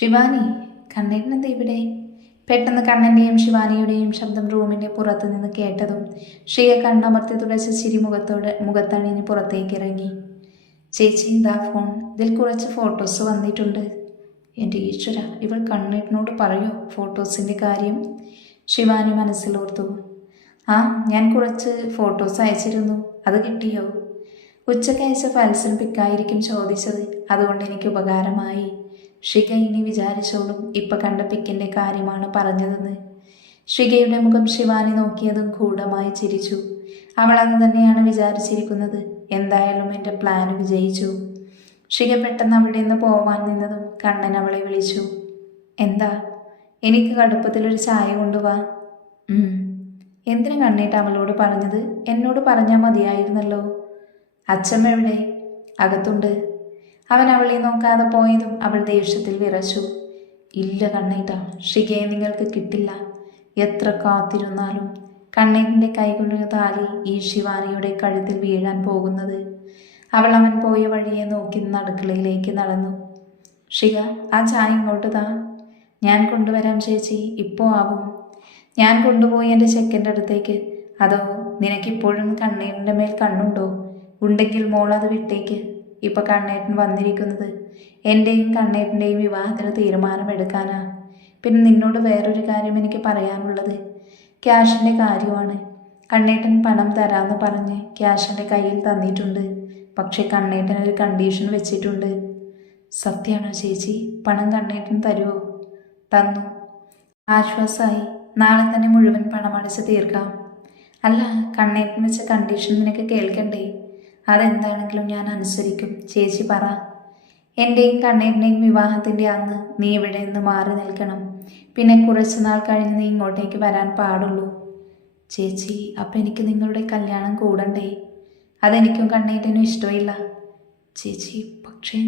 ശിവാനി, കണ്ണേട്ടനെന്താ ഇവിടെ? പെട്ടെന്ന് കണ്ണൻ്റെയും ശിവാനിയുടെയും ശബ്ദം റൂമിൻ്റെ പുറത്തു നിന്ന് കേട്ടതും ഷിയ കണ്ണമർത്തി തുടച്ച ചിരി മുഖത്തണിഞ്ഞ് പുറത്തേക്ക് ഇറങ്ങി. ചേച്ചി, ഇതാ ഫോൺ, ഇതിൽ കുറച്ച് ഫോട്ടോസ് വന്നിട്ടുണ്ട്. എൻ്റെ ഈശ്വര, ഇവൾ കണ്ണേട്ടനോട് പറയോ ഫോട്ടോസിൻ്റെ കാര്യം? ശിവാനി മനസ്സിലോർത്തു. ആ, ഞാൻ കുറച്ച് ഫോട്ടോസ് അയച്ചിരുന്നു, അത് കിട്ടിയോ? ഉച്ചയ്ക്ക് അയച്ച ഫൽസൻ പിക്കായിരിക്കും ചോദിച്ചത്, അതുകൊണ്ട് എനിക്ക് ഉപകാരമായി. ഷിക ഇനി വിചാരിച്ചോളും ഇപ്പൊ കണ്ട പിക്കിന്റെ കാര്യമാണ് പറഞ്ഞതെന്ന്. ഷികയുടെ മുഖം ശിവാനി നോക്കിയതും ഗൂഢമായി ചിരിച്ചു. അവൾ അത് തന്നെയാണ് വിചാരിച്ചിരിക്കുന്നത്. എന്തായാലും എൻ്റെ പ്ലാൻ വിജയിച്ചു. ഷിക പെട്ടെന്ന് അവിടെ നിന്ന് പോവാൻ നിന്നതും കണ്ണൻ അവളെ വിളിച്ചു. എന്താ? എനിക്ക് കടുപ്പത്തിലൊരു ചായ കൊണ്ടുവാ. എന്തിനു കണ്ണേട്ട് അവളോട് പറഞ്ഞത്? എന്നോട് പറഞ്ഞാൽ മതിയായിരുന്നല്ലോ. അച്ഛമ്മ എവിടെ? അകത്തുണ്ട്. അവൻ അവളെ നോക്കാതെ പോയതും അവൾ ദേഷ്യത്തിൽ വിറച്ചു. ഇല്ല കണ്ണേട്ട, ഷികയെ നിങ്ങൾക്ക് കിട്ടില്ല. എത്ര കാത്തിരുന്നാലും. കണ്ണേട്ടൻ്റെ കൈകൊള്ളുന്ന താലി ഈ ശിവാനിയുടെ കഴുത്തിൽ വീഴാൻ പോകുന്നത്. അവൾ അവൻ പോയ വഴിയെ നോക്കി അടുക്കളയിലേക്ക് നടന്നു. ഷിക, ആ ചായ ഇങ്ങോട്ട് താ. ഞാൻ കൊണ്ടുവരാം ചേച്ചി, ഇപ്പോൾ ആവും. ഞാൻ കൊണ്ടുപോയി എൻ്റെ ചെക്കൻ്റെ അടുത്തേക്ക്. അതോ നിനക്കിപ്പോഴും കണ്ണേട്ടൻ്റെ മേൽ കണ്ണുണ്ടോ? ഉണ്ടെങ്കിൽ മോൾ അത് വിട്ടേക്ക്. ഇപ്പൊ കണ്ണേട്ടൻ വന്നിരിക്കുന്നത് എൻ്റെയും കണ്ണേട്ടൻ്റെയും വിവാഹത്തിന് തീരുമാനമെടുക്കാനാ. പിന്നെ നിന്നോട് വേറൊരു കാര്യം എനിക്ക് പറയാനുള്ളത്. ക്യാഷിൻ്റെ കാര്യമാണ്. കണ്ണേട്ടൻ പണം തരാമെന്ന് പറഞ്ഞ് ക്യാഷിൻ്റെ കയ്യിൽ തന്നിട്ടുണ്ട്. പക്ഷെ കണ്ണേട്ടൻ ഒരു കണ്ടീഷൻ വെച്ചിട്ടുണ്ട്. സത്യമാണോ ചേച്ചി? പണം കണ്ണേട്ടൻ തരുമോ? തന്നു. ആശ്വാസമായി. നാളെ തന്നെ മുഴുവൻ പണം അടച്ച് തീർക്കാം. അല്ല, കണ്ണേട്ടൻ വെച്ച കണ്ടീഷൻ നിനക്ക് കേൾക്കണ്ടേ? അതെന്താണെങ്കിലും ഞാൻ അനുസരിക്കും. ചേച്ചി പറ. എൻ്റെയും കണ്ണേട്ടൻ്റെയും വിവാഹത്തിൻ്റെ അന്ന് നീ ഇവിടെ നിന്ന് മാറി നിൽക്കണം. പിന്നെ കുറച്ച് നാൾ കഴിഞ്ഞ് നീ ഇങ്ങോട്ടേക്ക് വരാൻ പാടുള്ളൂ. ചേച്ചി, അപ്പം എനിക്ക് നിങ്ങളുടെ കല്യാണം കൂടണ്ടേ? അതെനിക്കും കണ്ണേട്ടനും ഇഷ്ടമില്ല. ചേച്ചി, പക്ഷേ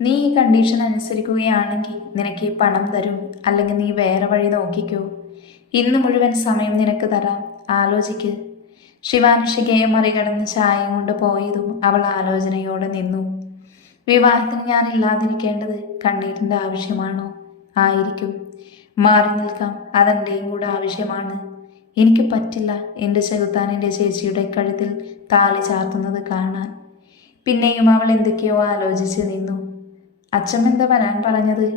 നീ ഈ കണ്ടീഷൻ അനുസരിക്കുകയാണെങ്കിൽ നിനക്ക് ഈ പണം തരും. അല്ലെങ്കിൽ നീ വേറെ വഴി നോക്കിക്കോ. ഇന്ന് മുഴുവൻ സമയം നിനക്ക് തരാം, ആലോചിക്ക്. ശിവാനി ഷികയെ മറികടന്ന് ചായയും കൊണ്ട് പോയതും അവൾ ആലോചനയോടെ നിന്നു. വിവാഹത്തിന് ഞാൻ ഇല്ലാതിരിക്കേണ്ടത് കണ്ണീരിൻ്റെ ആവശ്യമാണോ? ആയിരിക്കും. മാറി നിൽക്കാം, അതെൻ്റെയും കൂടെ ആവശ്യമാണ്. എനിക്ക് പറ്റില്ല എൻ്റെ ചെകുത്താൻ എൻ്റെ ചേച്ചിയുടെ കഴുത്തിൽ താലി ചാർത്തുന്നത് കാണാൻ. പിന്നെയും അവൾ എന്തൊക്കെയോ ആലോചിച്ച് നിന്നു. അച്ഛനെന്താ വരാൻ പറഞ്ഞത്?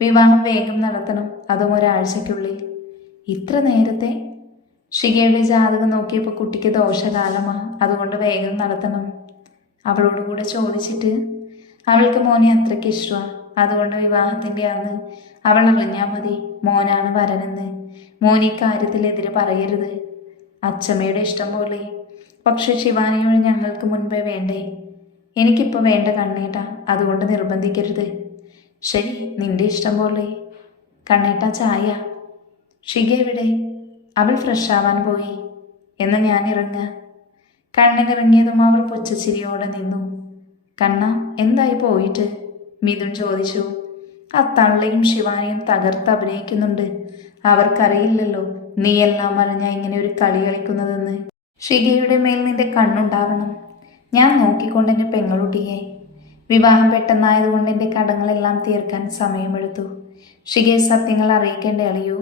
വിവാഹം വേഗം നടത്തണം, അതും ഒരാഴ്ചയ്ക്കുള്ളിൽ. ഇത്ര നേരത്തെ? ഷികയുടെ ജാതകം നോക്കിയപ്പോൾ കുട്ടിക്ക് ദോഷകാലമാ, അതുകൊണ്ട് വേഗം നടത്തണം. അവളോട് കൂടെ ചോദിച്ചിട്ട് അവൾക്ക് മോനെ അത്രയ്ക്ക് ഇഷ്ടമാണ്. അതുകൊണ്ട് വിവാഹത്തിൻ്റെ അന്ന് അവൾ അറിഞ്ഞാൽ മതി മോനാണ് വരനെന്ന്. മോൻ ഈ കാര്യത്തിൽ എതിര് പറയരുത്. അച്ഛമ്മയുടെ ഇഷ്ടം പോലെ. പക്ഷെ ശിവാനിയോട് ഞങ്ങൾക്ക് മുൻപേ വേണ്ടേ? എനിക്കിപ്പോൾ വേണ്ട കണ്ണേട്ട, അതുകൊണ്ട് നിർബന്ധിക്കരുത്. ശരി, നിന്റെ ഇഷ്ടം പോലെ. കണ്ണേട്ട ചായ. ഷിക എവിടെ? അവൾ ഫ്രഷ് ആവാൻ പോയി. എന്ന് ഞാൻ ഇറങ്ങ. കണ്ണിനിറങ്ങിയതും അവൾ പൊച്ചച്ചിരിയോടെ നിന്നു. കണ്ണ, എന്തായി പോയിട്ട്? മിഥുൻ ചോദിച്ചു. ആ തള്ളയും ശിവാനിയും തകർത്ത് അഭിനയിക്കുന്നുണ്ട്. അവർക്കറിയില്ലല്ലോ നീയെല്ലാം അറിഞ്ഞ ഇങ്ങനെ ഒരു കളി കളിക്കുന്നതെന്ന്. ഷികയുടെ മേൽ നിന്റെ കണ്ണുണ്ടാവണം. ഞാൻ നോക്കിക്കൊണ്ട് എൻ്റെ പെങ്ങളുട്ടിയെ. വിവാഹം പെട്ടെന്നായതുകൊണ്ട് എൻ്റെ കടങ്ങളെല്ലാം തീർക്കാൻ സമയമെടുത്തു. ഷികയെ സത്യങ്ങൾ അറിയിക്കേണ്ട അളിയോ?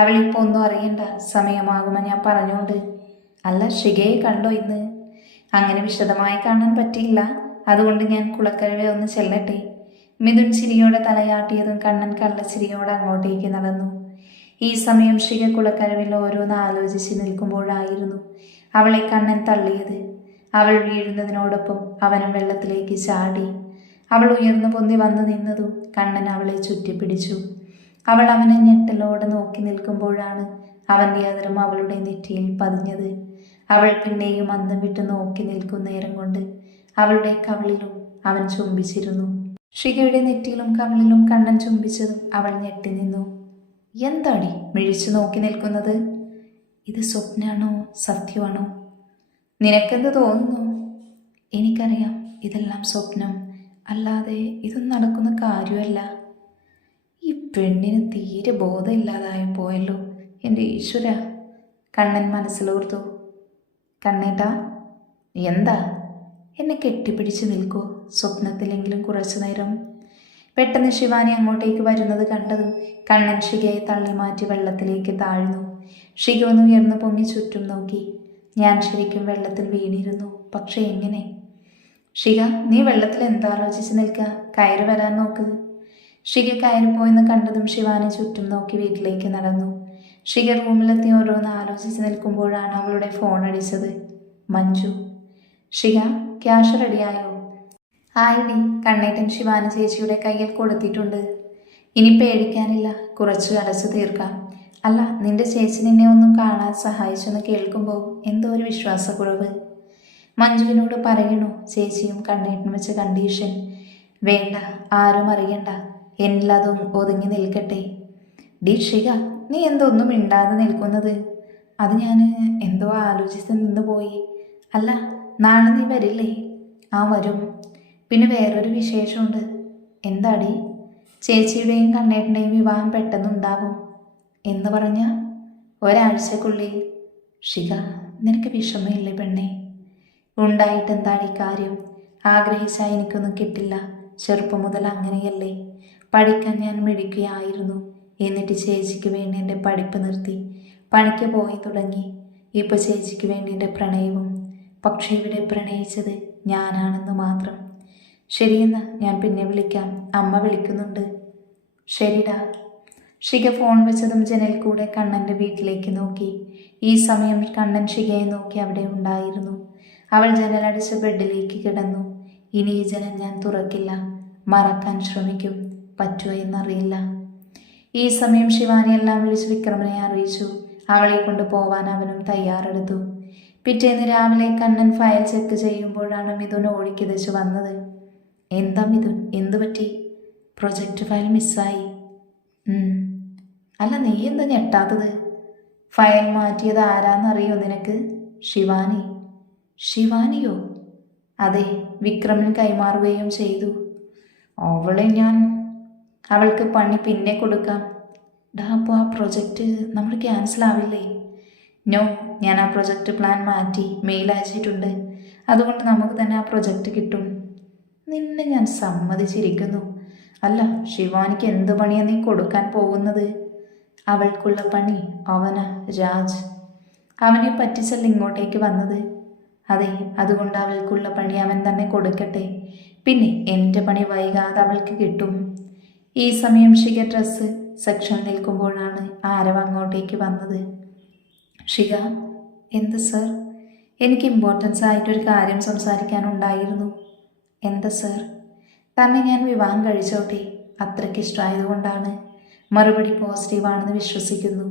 അവളിപ്പോൾ ഒന്നും അറിയണ്ട, സമയമാകുമ്പോൾ ഞാൻ പറഞ്ഞോണ്ട്. അല്ല, ഷികയെ കണ്ടോ ഇന്ന്? അങ്ങനെ വിശദമായി കാണാൻ പറ്റിയില്ല, അതുകൊണ്ട് ഞാൻ കുളക്കരവെ ഒന്ന് ചെല്ലട്ടെ. മിഥുൻ ചിരിയോടെ തലയാട്ടിയതും കണ്ണൻ കള്ളച്ചിരിയോടെ അങ്ങോട്ടേക്ക് നടന്നു. ഈ സമയം ഷിക കുളക്കരവിൽ ഓരോന്ന് ആലോചിച്ച് നിൽക്കുമ്പോഴായിരുന്നു അവളെ കണ്ണൻ തള്ളിയത്. അവൾ വീഴുന്നതിനോടൊപ്പം അവനും വെള്ളത്തിലേക്ക് ചാടി. അവൾ ഉയർന്നു പൊന്തി വന്നു നിന്നതും കണ്ണൻ അവളെ ചുറ്റിപ്പിടിച്ചു. അവൾ അവനെ ഞെട്ടലോടെ നോക്കി നിൽക്കുമ്പോഴാണ് അവൻ്റെ അതിരം അവളുടെ നെറ്റിയിൽ പതിഞ്ഞത്. അവൾ പിന്നെയും അന്തം വിട്ട് നോക്കി നിൽക്കുന്നേരം കൊണ്ട് അവളുടെ കവിളിലും അവൻ ചുംബിച്ചിരുന്നു. ഷികയുടെ നെറ്റിയിലും കവിളിലും കണ്ണൻ ചുംബിച്ചതും അവൾ ഞെട്ടി നിന്നു. എന്താടി മിഴിച്ചു നോക്കി നിൽക്കുന്നത്? ഇത് സ്വപ്നാണോ സത്യമാണോ? നിനക്കെന്ത് തോന്നുന്നു? എനിക്കറിയാം ഇതെല്ലാം സ്വപ്നം, അല്ലാതെ ഇതൊന്നും നടക്കുന്ന കാര്യമല്ല. ഈ പെണ്ണിന് തീരെ ബോധമില്ലാതായി പോയല്ലോ, എൻ്റെ ഈശ്വര. കണ്ണൻ മനസ്സിലോർത്തു. കണ്ണേട്ടാ, എന്താ? എന്നെ കെട്ടിപ്പിടിച്ച് നിൽക്കൂ, സ്വപ്നത്തിലെങ്കിലും കുറച്ചു നേരം. പെട്ടെന്ന് ശിവാനി അങ്ങോട്ടേക്ക് വരുന്നത് കണ്ടതും കണ്ണൻ ഷികയെ തള്ളി മാറ്റി വെള്ളത്തിലേക്ക് താഴ്ന്നു. ഷിക ഒന്ന് ഉയർന്നു പൊങ്ങി ചുറ്റും നോക്കി. ഞാൻ ശരിക്കും വെള്ളത്തിൽ വീണിരുന്നു. പക്ഷെ എങ്ങനെ? ഷിക, നീ വെള്ളത്തിൽ എന്താലോചിച്ച് നിൽക്കുക? കയറി വരാൻ നോക്ക്. ഷിക കയറിപ്പോയെന്ന് കണ്ടതും ശിവാനി ചുറ്റും നോക്കി വീട്ടിലേക്ക് നടന്നു. ഷിക റൂമിലെത്തി ഓരോന്ന് ആലോചിച്ച് നിൽക്കുമ്പോഴാണ് അവളുടെ ഫോൺ അടിച്ചത്. മഞ്ജു. ഷിക, ക്യാഷ് റെഡിയായോ? ആയിടി, കണ്ണേട്ടൻ ശിവാനി ചേച്ചിയുടെ കയ്യിൽ കൊടുത്തിട്ടുണ്ട്. ഇനി പേടിക്കാനില്ല, കുറച്ച് അടച്ചു തീർക്കാം. അല്ല, നിന്റെ ചേച്ചി നിന്നെ ഒന്നും കാണാൻ സഹായിച്ചെന്ന് കേൾക്കുമ്പോൾ എന്തോ ഒരു വിശ്വാസക്കുറവ്. മഞ്ജുവിനോട് പറയണോ ചേച്ചിയും കണ്ണേട്ടൻ വെച്ച കണ്ടീഷൻ? വേണ്ട, ആരും അറിയണ്ട, എന്നിലതും ഒതുങ്ങി നിൽക്കട്ടെ. ഡി ഷിക, നീ എന്തൊന്നും മിണ്ടാതെ നിൽക്കുന്നത്? അത് ഞാൻ എന്തോ ആലോചിച്ച് നിന്നുപോയി. അല്ല, നാളെ നീ വരില്ലേ? ആ വരും. പിന്നെ വേറൊരു വിശേഷമുണ്ട്. എന്താടി? ചേച്ചിയുടെയും കണ്ണേട്ടൻ്റെയും വിവാഹം പെട്ടെന്നുണ്ടാകും എന്ന് പറഞ്ഞ ഒരാഴ്ചക്കുള്ളിൽ. ഷിക, നിനക്ക് വിഷമമില്ലേ പെണ്ണേ? ഉണ്ടായിട്ടെന്താടി കാര്യം? ആഗ്രഹിച്ചാൽ എനിക്കൊന്നും കിട്ടില്ല. ചെറുപ്പം മുതൽ അങ്ങനെയല്ലേ. പഠിക്കാൻ ഞാൻ മിടിക്കുകയായിരുന്നു. എന്നിട്ട് ചേച്ചിക്ക് വേണ്ടി എൻ്റെ പഠിപ്പ് നിർത്തി പണിക്ക് പോയി തുടങ്ങി. ഇപ്പോൾ ചേച്ചിക്ക് വേണ്ടി എൻ്റെ പ്രണയവും. പക്ഷേ ഇവിടെ പ്രണയിച്ചത് ഞാനാണെന്ന് മാത്രം. ശരിയെന്നാ, ഞാൻ പിന്നെ വിളിക്കാം, അമ്മ വിളിക്കുന്നുണ്ട്. ശരിടാ. ഷിക ഫോൺ വെച്ചതും ജനൽ കൂടെ കണ്ണൻ്റെ വീട്ടിലേക്ക് നോക്കി. ഈ സമയം കണ്ണൻ ഷികയെ നോക്കി അവിടെ ഉണ്ടായിരുന്നു. അവൾ ജനലടിച്ച ബെഡിലേക്ക് കിടന്നു. ഇനി ഈ ജനൽ ഞാൻ തുറക്കില്ല. മറക്കാൻ ശ്രമിക്കും, പറ്റുമോ എന്നറിയില്ല. ഈ സമയം ശിവാനി എല്ലാം വിളിച്ച് വിക്രമനെ അറിയിച്ചു. അവളെ കൊണ്ട് പോവാൻ അവനും തയ്യാറെടുത്തു. പിറ്റേന്ന് രാവിലെ കണ്ണൻ ഫയൽ ചെക്ക് ചെയ്യുമ്പോഴാണ് മിഥുൻ ഓടിക്കിതച്ച് വന്നത്. എന്താ മിഥുൻ, എന്തു പറ്റി? പ്രൊജക്റ്റ് ഫയൽ മിസ്സായി. അല്ല, നീ എന്താ ഞെട്ടാത്തത്? ഫയൽ മാറ്റിയത് ആരാന്നറിയോ നിനക്ക്? ശിവാനി. ശിവാനിയോ? അതെ, വിക്രമൻ കൈമാറുകയും ചെയ്തു. അവളെ ഞാൻ അവൾക്ക് പണി പിന്നെ കൊടുക്കാം. ഡാ, അപ്പോൾ ആ പ്രൊജക്റ്റ് നമ്മൾ ക്യാൻസൽ ആവില്ലേ? നോ, ഞാൻ ആ പ്രൊജക്റ്റ് പ്ലാൻ മാറ്റി മെയിൽ അയച്ചിട്ടുണ്ട്. അതുകൊണ്ട് നമുക്ക് തന്നെ ആ പ്രൊജക്റ്റ് കിട്ടും. നിന്നെ ഞാൻ സമ്മതിച്ചിരിക്കുന്നു. അല്ല, ശിവാനിക്ക് എന്ത് പണിയാണ് നീ കൊടുക്കാൻ പോകുന്നത്? അവൾക്കുള്ള പണി അവനാ, രാജ്. അവനെ പറ്റിച്ചല്ല ഇങ്ങോട്ടേക്ക് വന്നത്. അതെ, അതുകൊണ്ട് അവൾക്കുള്ള പണി അവൻ തന്നെ കൊടുക്കട്ടെ. പിന്നെ എൻ്റെ പണി വൈകാതെ അവൾക്ക് കിട്ടും. ഈ സമയം ഷിക ഡ്രസ്സ് സെക്ഷൻ നിൽക്കുമ്പോഴാണ് ആരവ് അങ്ങോട്ടേക്ക് വന്നത്. ഷിക. എന്ത് സർ? എനിക്ക് ഇമ്പോർട്ടൻസ് ആയിട്ടൊരു കാര്യം സംസാരിക്കാനുണ്ടായിരുന്നു. എന്താ സർ? തന്നെ ഞാൻ വിവാഹം കഴിച്ചോട്ടെ, അത്രയ്ക്ക് ഇഷ്ടമായതുകൊണ്ടാണ്. മറുപടി പോസിറ്റീവാണെന്ന് വിശ്വസിക്കുന്നു.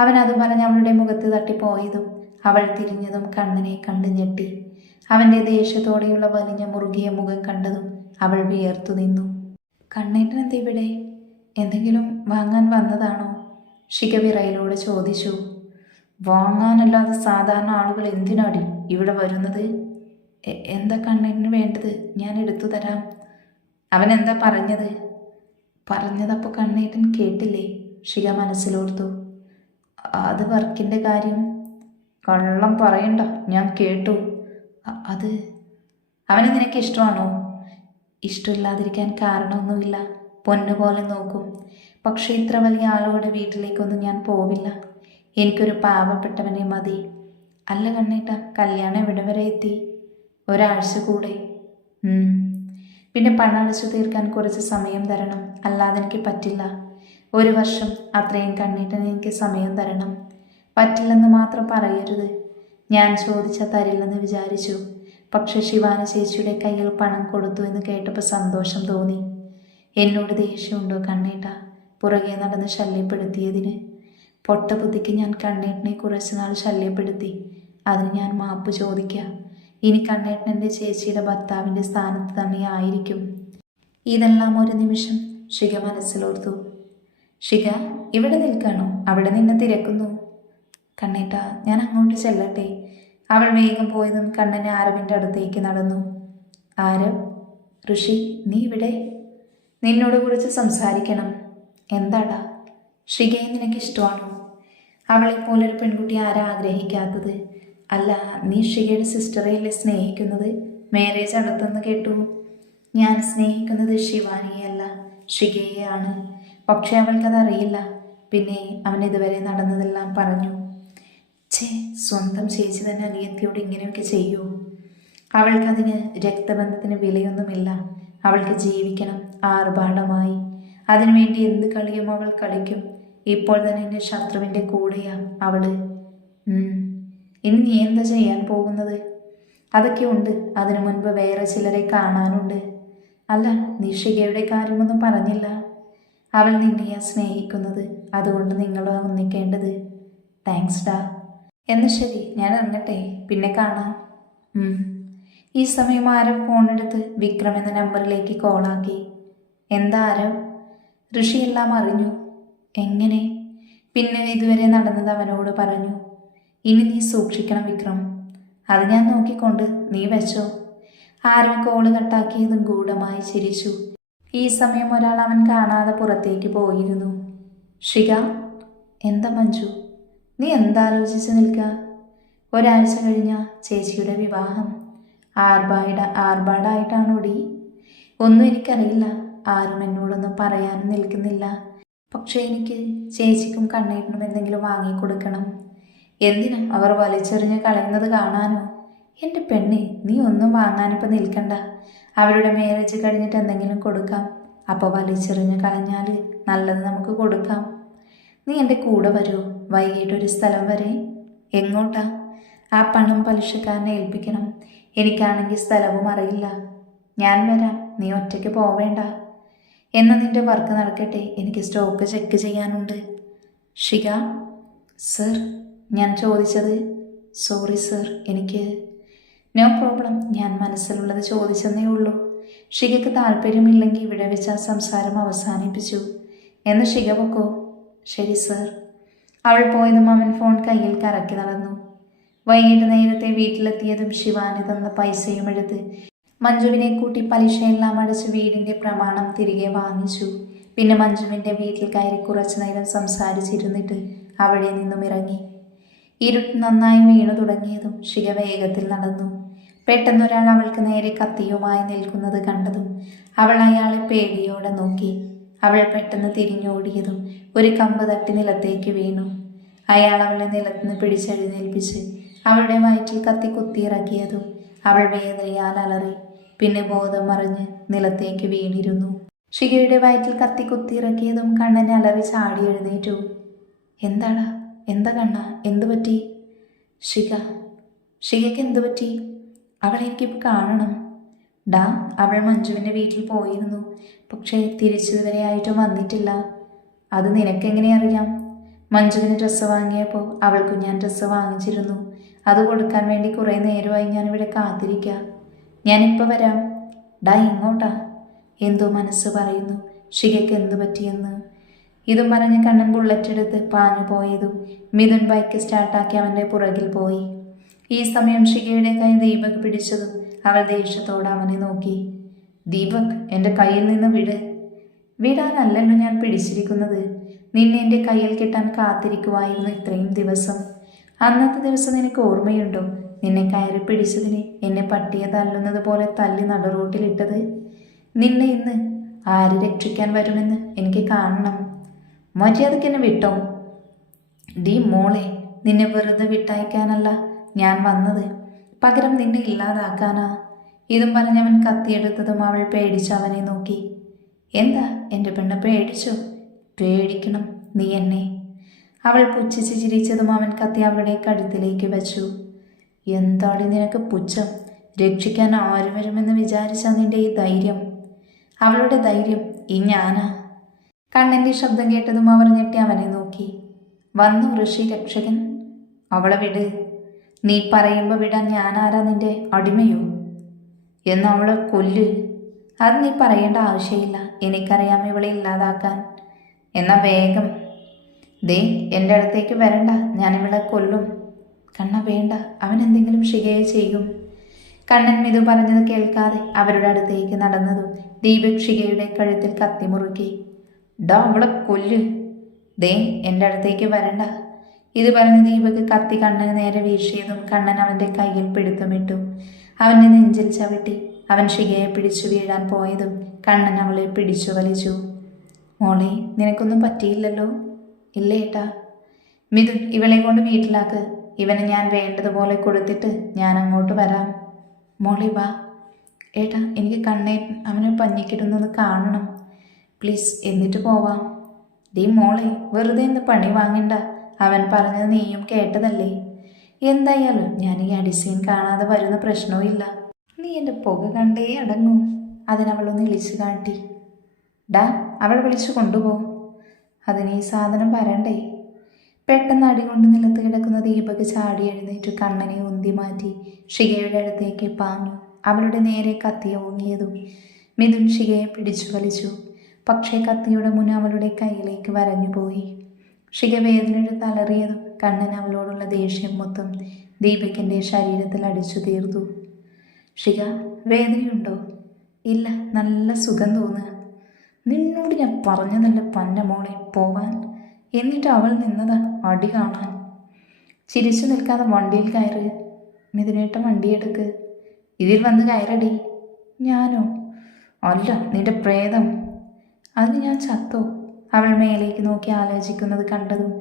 അവൻ അത് പറഞ്ഞ് അവളുടെ മുഖത്ത് തട്ടിപ്പോയതും അവൾ തിരിഞ്ഞതും കണ്ണനെ കണ്ട് ഞെട്ടി. അവൻ്റെ ദേഷ്യത്തോടെയുള്ള വലിഞ്ഞ മുറുകിയ മുഖം കണ്ടതും അവൾ വിയർത്തു നിന്നു. കണ്ണേട്ടൻ എന്താ ഇവിടെ? എന്തെങ്കിലും വാങ്ങാൻ വന്നതാണോ? ഷിക വിറയിലൂടെ ചോദിച്ചു. വാങ്ങാനല്ലാതെ സാധാരണ ആളുകൾ എന്തിനാടി ഇവിടെ വരുന്നത്? എന്താ കണ്ണേട്ടന് വേണ്ടത്? ഞാൻ എടുത്തു തരാം. അവൻ എന്താ പറഞ്ഞത്? പറഞ്ഞതപ്പോൾ കണ്ണേട്ടൻ കേട്ടില്ലേ? ഷിക മനസ്സിലോർത്തു. അത് വർക്കിൻ്റെ കാര്യം. കള്ളം പറയണ്ട, ഞാൻ കേട്ടു. അത് അവന് നിനക്ക് ഇഷ്ടമാണോ? ഇഷ്ടമില്ലാതിരിക്കാൻ കാരണമൊന്നുമില്ല. പൊന്നുപോലെ നോക്കും. പക്ഷേ ഇത്ര വലിയ ആളുകളുടെ വീട്ടിലേക്കൊന്നും ഞാൻ പോവില്ല. എനിക്കൊരു പാവപ്പെട്ടവനെ മതി. അല്ല കണ്ണേട്ട, കല്യാണം എവിടെ വരെ എത്തി? ഒരാഴ്ച കൂടെ. പിന്നെ പണം അടച്ചു തീർക്കാൻ കുറച്ച് സമയം തരണം, അല്ലാതെ എനിക്ക് പറ്റില്ല. 1 വർഷം, അത്രയും കണ്ണേട്ടന് എനിക്ക് സമയം തരണം. പറ്റില്ലെന്ന് മാത്രം പറയരുത്. ഞാൻ ചോദിച്ചാൽ തരില്ലെന്ന് വിചാരിച്ചു. പക്ഷെ ശിവാനി ചേച്ചിയുടെ കയ്യിൽ പണം കൊടുത്തു എന്ന് കേട്ടപ്പോൾ സന്തോഷം തോന്നി. എന്നോട് ദേഷ്യമുണ്ടോ കണ്ണേട്ട? പുറകെ നടന്ന് ശല്യപ്പെടുത്തിയതിന്. പൊട്ട ബുദ്ധിക്ക് ഞാൻ കണ്ണേട്ടനെ കുറച്ചുനാൾ ശല്യപ്പെടുത്തി. അതിന് ഞാൻ മാപ്പ് ചോദിക്കാം. ഇനി കണ്ണേട്ടൻ എൻ്റെ ചേച്ചിയുടെ ഭർത്താവിൻ്റെ സ്ഥാനത്ത് തന്നെ ആയിരിക്കും. ഇതെല്ലാം ഒരു നിമിഷം ഷിക മനസ്സിലോർത്തു. ഷിക, ഇവിടെ നിൽക്കാണോ? അവിടെ നിന്നെ തിരക്കുന്നു. കണ്ണേട്ട, ഞാൻ അങ്ങോട്ട് ചെല്ലട്ടെ? അവൾ വേഗം പോയതും കണ്ണനെ ആരവിൻ്റെ അടുത്തേക്ക് നടന്നു. ആരവ്, ഋഷി, നീ ഇവിടെ? നിന്നോട് കുറിച്ച് സംസാരിക്കണം. എന്താടാ? ഷികയെ നിനക്ക് ഇഷ്ടമാണോ? അവളെപ്പോലൊരു പെൺകുട്ടി ആരാ ആഗ്രഹിക്കാത്തത്? അല്ല, നീ ഷികയുടെ സിസ്റ്ററെയല്ലേ സ്നേഹിക്കുന്നത്? മാരേജ് അടുത്തെന്ന് കേട്ടു. ഞാൻ സ്നേഹിക്കുന്നത് ശിവാനിയല്ല, ഷികയെയാണ്. പക്ഷെ അവൾക്കതറിയില്ല. പിന്നെ അവൻ ഇതുവരെ നടന്നതെല്ലാം പറഞ്ഞു. സ്വന്തം ചേച്ചി തന്നെ അനിയത്തിയോട് ഇങ്ങനെയൊക്കെ ചെയ്യൂ. അവൾക്കതിന് രക്തബന്ധത്തിന് വിലയൊന്നുമില്ല. അവൾക്ക് ജീവിക്കണം ആർഭാടമായി. അതിനുവേണ്ടി എന്ത് കളിയും അവൾ കളിക്കും. ഇപ്പോൾ തന്നെ എൻ്റെ ശത്രുവിൻ്റെ കൂടെയാ അവള്. ഇനി നീ എന്താ ചെയ്യാൻ പോകുന്നത്? അതൊക്കെ ഉണ്ട്. അതിനു മുൻപ് വേറെ ചിലരെ കാണാനുണ്ട്. അല്ല, നീ ഷികയുടെ കാര്യമൊന്നും പറഞ്ഞില്ല. അവൾ നിന്നെയാ സ്നേഹിക്കുന്നത്. അതുകൊണ്ട് നിങ്ങളോ ഒന്നിക്കേണ്ടത്. താങ്ക്സ് ഡാ. എന്നാ ശരി, ഞാൻ ഇറങ്ങട്ടെ, പിന്നെ കാണാം. ഈ സമയം ആരവ് ഫോണെടുത്ത് വിക്രം എന്ന നമ്പറിലേക്ക് കോളാക്കി. എന്താ ആരവ്? ഋഷി എല്ലാം അറിഞ്ഞു. എങ്ങനെ? പിന്നെ ഇതുവരെ നടന്നത് അവനോട് പറഞ്ഞു. ഇനി നീ സൂക്ഷിക്കണം വിക്രം. അത് ഞാൻ നോക്കിക്കൊണ്ട്, നീ വെച്ചോ. ആരവ് കോള് കട്ടാക്കിയതും ഗൂഢമായി ചിരിച്ചു. ഈ സമയം ഒരാൾ അവൻ കാണാതെ പുറത്തേക്ക് പോയിരുന്നു. ഷിക. എന്താ മഞ്ജു, നീ എന്താലോചിച്ച് നിൽക്കുക? ഒരാഴ്ച കഴിഞ്ഞ ചേച്ചിയുടെ വിവാഹം. ആർഭാടായിട്ടാണോടി? ഒന്നും എനിക്കറിയില്ല. ആരും എന്നോടൊന്നും പറയാനും നിൽക്കുന്നില്ല. പക്ഷേ എനിക്ക് ചേച്ചിക്കും കണ്ണേട്ടനും എന്തെങ്കിലും വാങ്ങിക്കൊടുക്കണം. എന്തിനാ? അവർ വലിച്ചെറിഞ്ഞ് കളയുന്നത് കാണാനോ? എൻ്റെ പെണ്ണെ, നീ ഒന്നും വാങ്ങാനിപ്പോൾ നിൽക്കണ്ട. അവരുടെ മാരേജ് കഴിഞ്ഞിട്ട് എന്തെങ്കിലും കൊടുക്കാം. അപ്പോൾ വലിച്ചെറിഞ്ഞ് കളഞ്ഞാൽ നല്ലത് നമുക്ക് കൊടുക്കാം. നീ എൻ്റെ കൂടെ വരുമോ? വൈകിട്ടൊരു സ്ഥലം വരെ. എങ്ങോട്ടാ? ആ പണം പലിശക്കാരനെ ഏൽപ്പിക്കണം. എനിക്കാണെങ്കിൽ സ്ഥലവും അറിയില്ല. ഞാൻ വരാം, നീ ഒറ്റയ്ക്ക് പോവേണ്ട. എന്നാൽ നിന്റെ വർക്ക് നടക്കട്ടെ, എനിക്ക് സ്റ്റോക്ക് ചെക്ക് ചെയ്യാനുണ്ട്. ഷിക. സർ, ഞാൻ ചോദിച്ചത്. സോറി സർ, എനിക്ക് നോ പ്രോബ്ലം. ഞാൻ മനസ്സിലുള്ളത് ചോദിച്ചെന്നേ ഉള്ളൂ. ഷികയ്ക്ക് താല്പര്യമില്ലെങ്കിൽ ഇവിടെ വെച്ച് ആ സംസാരം അവസാനിപ്പിച്ചു. എന്ന് ഷിക പൊക്കോ. ശരി സർ. അവൾ പോയതും അവൻ ഫോൺ കയ്യിൽ കറക്കി നടന്നു. വൈകിട്ട് നേരത്തെ വീട്ടിലെത്തിയതും ശിവാനി തന്ന പൈസയും എടുത്ത് മഞ്ജുവിനെ കൂട്ടി പലിശയെല്ലാം അടച്ച് വീടിൻ്റെ പ്രമാണം തിരികെ വാങ്ങിച്ചു. പിന്നെ മഞ്ജുവിൻ്റെ വീട്ടിൽ കയറി കുറച്ചു നേരം സംസാരിച്ചിരുന്നിട്ട് അവിടെ നിന്നും ഇറങ്ങി. ഇരുട്ട് നന്നായി വീണു തുടങ്ങിയതും ഷിക വേഗത്തിൽ നടന്നു. പെട്ടെന്നൊരാൾ അവൾക്ക് നേരെ കത്തിയുമായി നിൽക്കുന്നത് കണ്ടതും അവൾ അയാളെ പേടിയോടെ നോക്കി. അവൾ പെട്ടെന്ന് തിരിഞ്ഞോടിയതും ഒരു കമ്പ് തട്ടി നിലത്തേക്ക് വീണു. അയാൾ അവളെ നിലത്തുനിന്ന് പിടിച്ചെഴുന്നേൽപ്പിച്ച് അവളുടെ വയറ്റിൽ കത്തി കുത്തിയിറക്കിയതും അവൾ വേദനയാൽ അലറി. പിന്നെ ബോധം മറിഞ്ഞ് നിലത്തേക്ക് വീണിരുന്നു. ഷികയുടെ വയറ്റിൽ കത്തി കുത്തിയിറക്കിയതും കണ്ണനെ അലറി ചാടി എഴുന്നേറ്റു. എന്താടാ? എന്താ കണ്ണ? എന്തു പറ്റി? ഷികയ്ക്ക് എന്തു പറ്റി? അവളെ എനിക്കിപ്പോൾ കാണണം. ഡാ, അവൾ മഞ്ജുവിൻ്റെ വീട്ടിൽ പോയിരുന്നു. പക്ഷേ തിരിച്ചിതുവരെ ആയിട്ടും വന്നിട്ടില്ല. അത് നിനക്കെങ്ങനെ അറിയാം? മഞ്ജുവിന് ഡ്രസ്സ് വാങ്ങിയപ്പോൾ അവൾക്കും ഞാൻ ഡ്രസ്സ് വാങ്ങിച്ചിരുന്നു. അത് കൊടുക്കാൻ വേണ്ടി കുറേ നേരമായി ഞാനിവിടെ കാത്തിരിക്കുക. ഞാനിപ്പോൾ വരാം. ഡാ, ഇങ്ങോട്ടാ. എന്തോ മനസ്സ് പറയുന്നു ഷികയ്ക്ക് എന്തു പറ്റിയെന്ന്. ഇതും പറഞ്ഞ് കണ്ണൻ ബുള്ളറ്റ് എടുത്ത് പാഞ്ഞു പോയതും മിഥുൻ ബൈക്ക് സ്റ്റാർട്ടാക്കി അവൻ്റെ പുറകിൽ പോയി. ഈ സമയം ഷികയുടെ കൈ ദീപക് പിടിച്ചതും അവൾ ദേഷ്യത്തോടെ അവനെ നോക്കി. ദീപക്, എൻ്റെ കയ്യിൽ നിന്ന് വിട്. വിടാനല്ലല്ലോ ഞാൻ പിടിച്ചിരിക്കുന്നത്. നിന്നെ എൻ്റെ കയ്യിൽ കിട്ടാൻ കാത്തിരിക്കുവായിരുന്നു ഇത്രയും ദിവസം. അന്നത്തെ ദിവസം നിനക്ക് ഓർമ്മയുണ്ടോ? നിന്നെ കയറി പിടിച്ചതിന് എന്നെ പട്ടിയെ തല്ലുന്നത് പോലെ തല്ലി നടുറോട്ടിലിട്ടത്. നിന്നെ ഇന്ന് ആര് രക്ഷിക്കാൻ വരുമെന്ന് എനിക്ക് കാണണം. മര്യാദയ്ക്ക് എന്നെ വിട്ടോ. ഡീ മോളെ, നിന്നെ വെറുതെ വിട്ടയക്കാനല്ല ഞാൻ വന്നത്, പകരം നിന്നെ ഇല്ലാതാക്കാനാ. ഇതും പറഞ്ഞവൻ കത്തിയെടുത്തതും അവൾ പേടിച്ച് അവനെ നോക്കി. എന്താ എൻ്റെ പെണ്ണ് പേടിച്ചോ? പേടിക്കണം നീ എന്നെ. അവൾ പുച്ഛിച്ച് ചിരിച്ചതും അവൻ കത്തി അവളുടെ കഴുത്തിലേക്ക് വെച്ചു. എന്താടി നിനക്ക് പുച്ഛം? രക്ഷിക്കാൻ ആര് വരുമെന്ന് വിചാരിച്ച നിന്റെ ഈ ധൈര്യം? അവളുടെ ധൈര്യം ഈ ഞാനാ. കണ്ണൻ്റെ ശബ്ദം കേട്ടതും അവർ ഞെട്ടി അവനെ നോക്കി. വന്നു ഋഷി രക്ഷകൻ. അവളെ വിട്. നീ പറയുമ്പോൾ വിടാൻ ഞാനാരാ? നിന്റെ അടിമയോ? എന്ന് അവളെ കൊല്ല്. അത് നീ പറയേണ്ട ആവശ്യമില്ല. എനിക്കറിയാം ഇവളെ ഇല്ലാതാക്കാൻ. എന്നാ വേഗം. ദേ, എൻ്റെ അടുത്തേക്ക് വരണ്ട. ഞാനിവളെ കൊല്ലും. കണ്ണ വേണ്ട, അവൻ എന്തെങ്കിലും ഷികയെ ചെയ്യും. കണ്ണൻ മിതു പറഞ്ഞത് കേൾക്കാതെ അവരുടെ അടുത്തേക്ക് നടന്നതും ദീപക് ഷികയുടെ കഴുത്തിൽ കത്തി മുറുക്കി. ഡാ, അവളെ കൊല്ല്. ദേ, എൻ്റെ അടുത്തേക്ക് വരണ്ട. ഇത് പറഞ്ഞ് ദീപക് കത്തി കണ്ണന് നേരെ വീശിയതും കണ്ണൻ അവൻ്റെ കയ്യിൽ പിടുത്തമിട്ടു. അവൻ്റെ നെഞ്ചിൽ ചവിട്ടി. അവൻ ഷികയെ പിടിച്ചു വീഴാൻ പോയതും കണ്ണൻ അവളെ പിടിച്ചു വലിച്ചു. മോളെ, നിനക്കൊന്നും പറ്റിയില്ലല്ലോ? ഇല്ല ഏട്ടാ. മിഥുൻ, ഇവളെ കൊണ്ട് വീട്ടിലാക്ക്. ഇവന് ഞാൻ വേണ്ടതുപോലെ കൊടുത്തിട്ട് ഞാൻ അങ്ങോട്ട് വരാം. മോളെ വാ. ഏട്ടാ, എനിക്ക് കണ്ണേട്ടൻ അവനെ പഞ്ഞിക്കിടുന്നത് കാണണം പ്ലീസ്, എന്നിട്ട് പോവാം. ഡീ മോളെ, വെറുതെ ഇന്ന് പണി വാങ്ങണ്ട. അവൻ പറഞ്ഞത് നീയും കേട്ടതല്ലേ? എന്തായാലും ഞാൻ ഈ അടിസീൻ കാണാതെ വരുന്ന പ്രശ്നവും ഇല്ല. നീ എൻ്റെ പുക കണ്ടേ അടങ്ങൂ. അതിനവളൊന്ന് ഇളിച്ചു കാട്ടി. ഡാ, അവൾ വിളിച്ചു കൊണ്ടുപോ. അതിന് ഈ സാധനം വരണ്ടേ? പെട്ടെന്ന് അടികൊണ്ട് നിലത്ത് കിടക്കുന്ന ദീപക് ചാടി എഴുന്നേറ്റു കണ്ണനെ ഉന്തി മാറ്റി ഷികയുടെ അടുത്തേക്ക് പാഞ്ഞു. അവളുടെ നേരെ കത്തി ഓങ്ങിയതും മിഥുൻ ഷികയെ പിടിച്ചു വലിച്ചു. പക്ഷേ കത്തിയുടെ മുൻ അവളുടെ കയ്യിലേക്ക് വരഞ്ഞുപോയി. ഷിക വേദനയുടെ തലറിയതും കണ്ണൻ അവളോടുള്ള ദേഷ്യം മൊത്തം ദീപകിൻ്റെ ശരീരത്തിൽ അടിച്ചു തീർത്തു. ഷിക, വേദനയുണ്ടോ? ഇല്ല, നല്ല സുഖം തോന്നുക. നിന്നോട് ഞാൻ പറഞ്ഞതല്ല പന്ന മോളെ പോവാൻ. എന്നിട്ട് അവൾ നിന്നതാ അടി കാണാൻ. ചിരിച്ചു നിൽക്കാതെ വണ്ടിയിൽ കയറ്. മിഥുനേട്ട വണ്ടിയെടുക്ക്. ഇതിൽ വന്ന് കയറടി. ഞാനോ? അല്ല, നിന്റെ പ്രേതം. അതിന് ഞാൻ ചത്തോ? അവൾ മേലേക്ക് നോക്കി ആലോചിക്കുന്നത് കണ്ടതും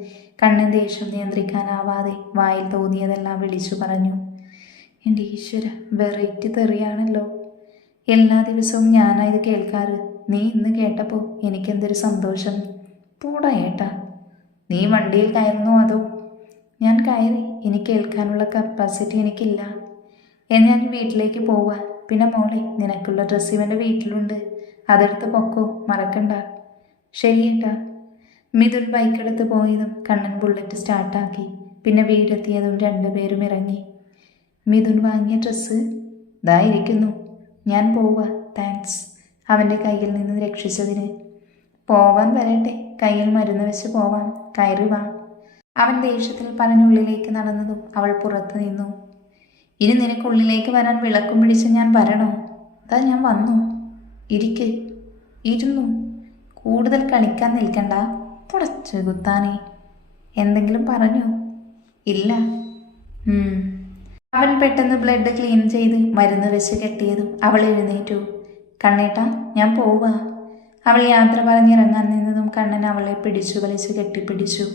കണ്ണൻ ദേഷ്യം നിയന്ത്രിക്കാനാവാതെ വായിൽ തോന്നിയതെല്ലാം വിളിച്ചു പറഞ്ഞു. എൻ്റെ ഈശ്വര, വെറൈറ്റി തെറിയാണല്ലോ. എല്ലാ ദിവസവും ഞാനാ ഇത് കേൾക്കാറ്. നീ ഇന്ന് കേട്ടപ്പോൾ എനിക്കെന്തൊരു സന്തോഷം. പോടാ ഏട്ടാ. നീ വണ്ടിയിൽ കയറുന്നോ അതോ? ഞാൻ കയറി. എനിക്ക് കേൾക്കാനുള്ള കപ്പാസിറ്റി എനിക്കില്ല. ഞാൻ വീട്ടിലേക്ക് പോവാ. പിന്നെ മോളെ, നിനക്കുള്ള ഡ്രസ്സ് ഇവൻ്റെ വീട്ടിലുണ്ട്. അതെടുത്ത് പൊക്കോ, മറക്കണ്ട. ശരിയേട്ടാ. മിഥുൻ ബൈക്കെടുത്ത് പോയതും കണ്ണൻ ബുള്ളറ്റ് സ്റ്റാർട്ടാക്കി. പിന്നെ വീടെത്തിയതും രണ്ടുപേരും ഇറങ്ങി. മിഥുൻ വാങ്ങിയ ഡ്രസ്സ് ദാ ഇരിക്കുന്നു. ഞാൻ പോവാ, താങ്ക്സ് അവൻ്റെ കയ്യിൽ നിന്ന് രക്ഷിച്ചതിന്. പോവാൻ വരട്ടെ, കയ്യിൽ മരുന്ന് വെച്ച് പോവാം. കയറി വാ. അവൻ ദേഷ്യത്തിൽ പറഞ്ഞുള്ളിലേക്ക് നടന്നതും അവൾ പുറത്തു നിന്നു. ഇനി നിനക്കുള്ളിലേക്ക് വരാൻ വിളക്കും പിടിച്ച് ഞാൻ വരണോ? അതാ ഞാൻ വന്നു. ഇരിക്ക്. ഇരുന്നു. കൂടുതൽ കളിക്കാൻ നിൽക്കണ്ട. പുടച്ചു കുത്താനേ. എന്തെങ്കിലും പറഞ്ഞോ? ഇല്ല. അവൻ പെട്ടെന്ന് ബ്ലഡ് ക്ലീൻ ചെയ്ത് മരുന്ന് വെച്ച് കെട്ടിയതും അവൾ എഴുന്നേറ്റു. കണ്ണേട്ടാ, ഞാൻ പോവാ. അവൾ യാത്ര പറഞ്ഞിറങ്ങാൻ നിന്നതും കണ്ണൻ അവളെ പിടിച്ചു വലിച്ച് കെട്ടിപ്പിടിച്ചു.